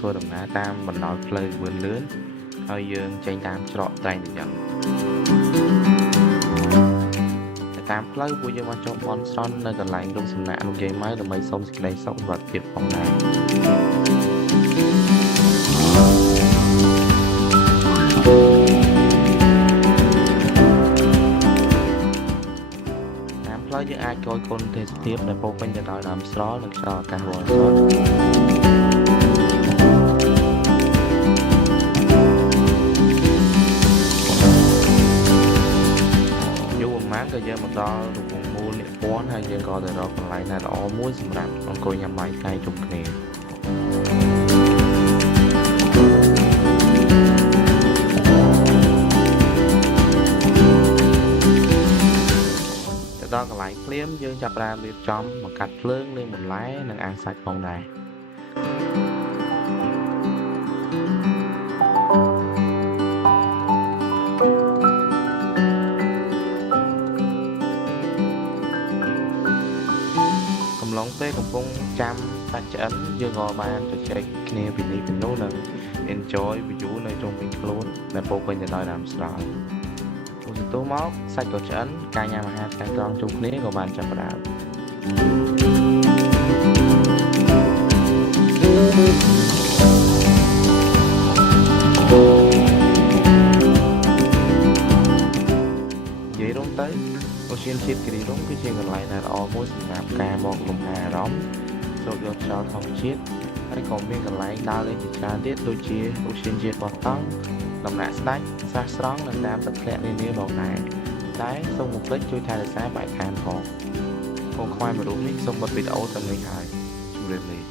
ធ្វើដំណើរតាមបណ្ដោយផ្លូវវឿនលឿនហើយយើងចេញតាមច្រកត្រែងទៅយ៉ាងតាមផ្លូវពួកយើងបានចុះបន់ស្រន់នៅកន្លែងរូបសំណាកលោកយាយម៉ៅដើម្បីសូមសេចក្តីសុខសុវត្ថិភាពផងដែរតាមផ្លូវយើងអាចគយគន់ទេសភាពដែលពោរពេញទៅដោយដើមស្រល់និងខ្យល់អាកាសបរិសុទ្ធក៏យើងមកដល់រង្វង់មូលនិពន្ធហើយយើងក៏ទៅរកកន្លែងណាល្អមួយសម្រាប់អង្គុយញ៉ាំបាយថ្ងៃជុំគ្នាទៅដល់កន្លែងភ្លាមយើងចាប់ផ្ដើមរៀបចំបង្កាត់ភ្លើងលាងបន្លែនិងអាំងសាច់ផងដែរពេលកំពុងចាំសាច់ឆ្អិនយើងក៏បានជជែកគ្នាពីនេះពីនោះនិង enjoy view នៅជុំវិញខ្លួនដែលពោរពេញទៅដោយដើមស្រល់បន្ទាប់មកសាច់ក៏ឆ្អិនការញ៉ាំអាហារថ្ងៃត្រង់ជុំគ្នាក៏បានចាប់ផ្ដើមនិយាយរំទៅអូសៀនជាតិគិរីរំគឺជាកន្លែងដែលល្អមួយសម្រាប់ការមកលំហែអារម្មណ៍ស្រូបយកខ្យល់ធម្មជាតិហើយក៏មានកន្លែងដើរលេងជាច្រើនទៀតដូចជាអូសៀនជាតិបោះតង់ដំណាក់ស្ដេចស្រះស្រង់និងតាមទឹកធ្លាក់នានាផងដែរតែសូមកុំភ្លេចជួយថែរក្សាបរិស្ថានផងកូនខ្មែរមួយរូបនេះសូមបិទវីដេអូត្រឹមនេះហើយជម្រាបលា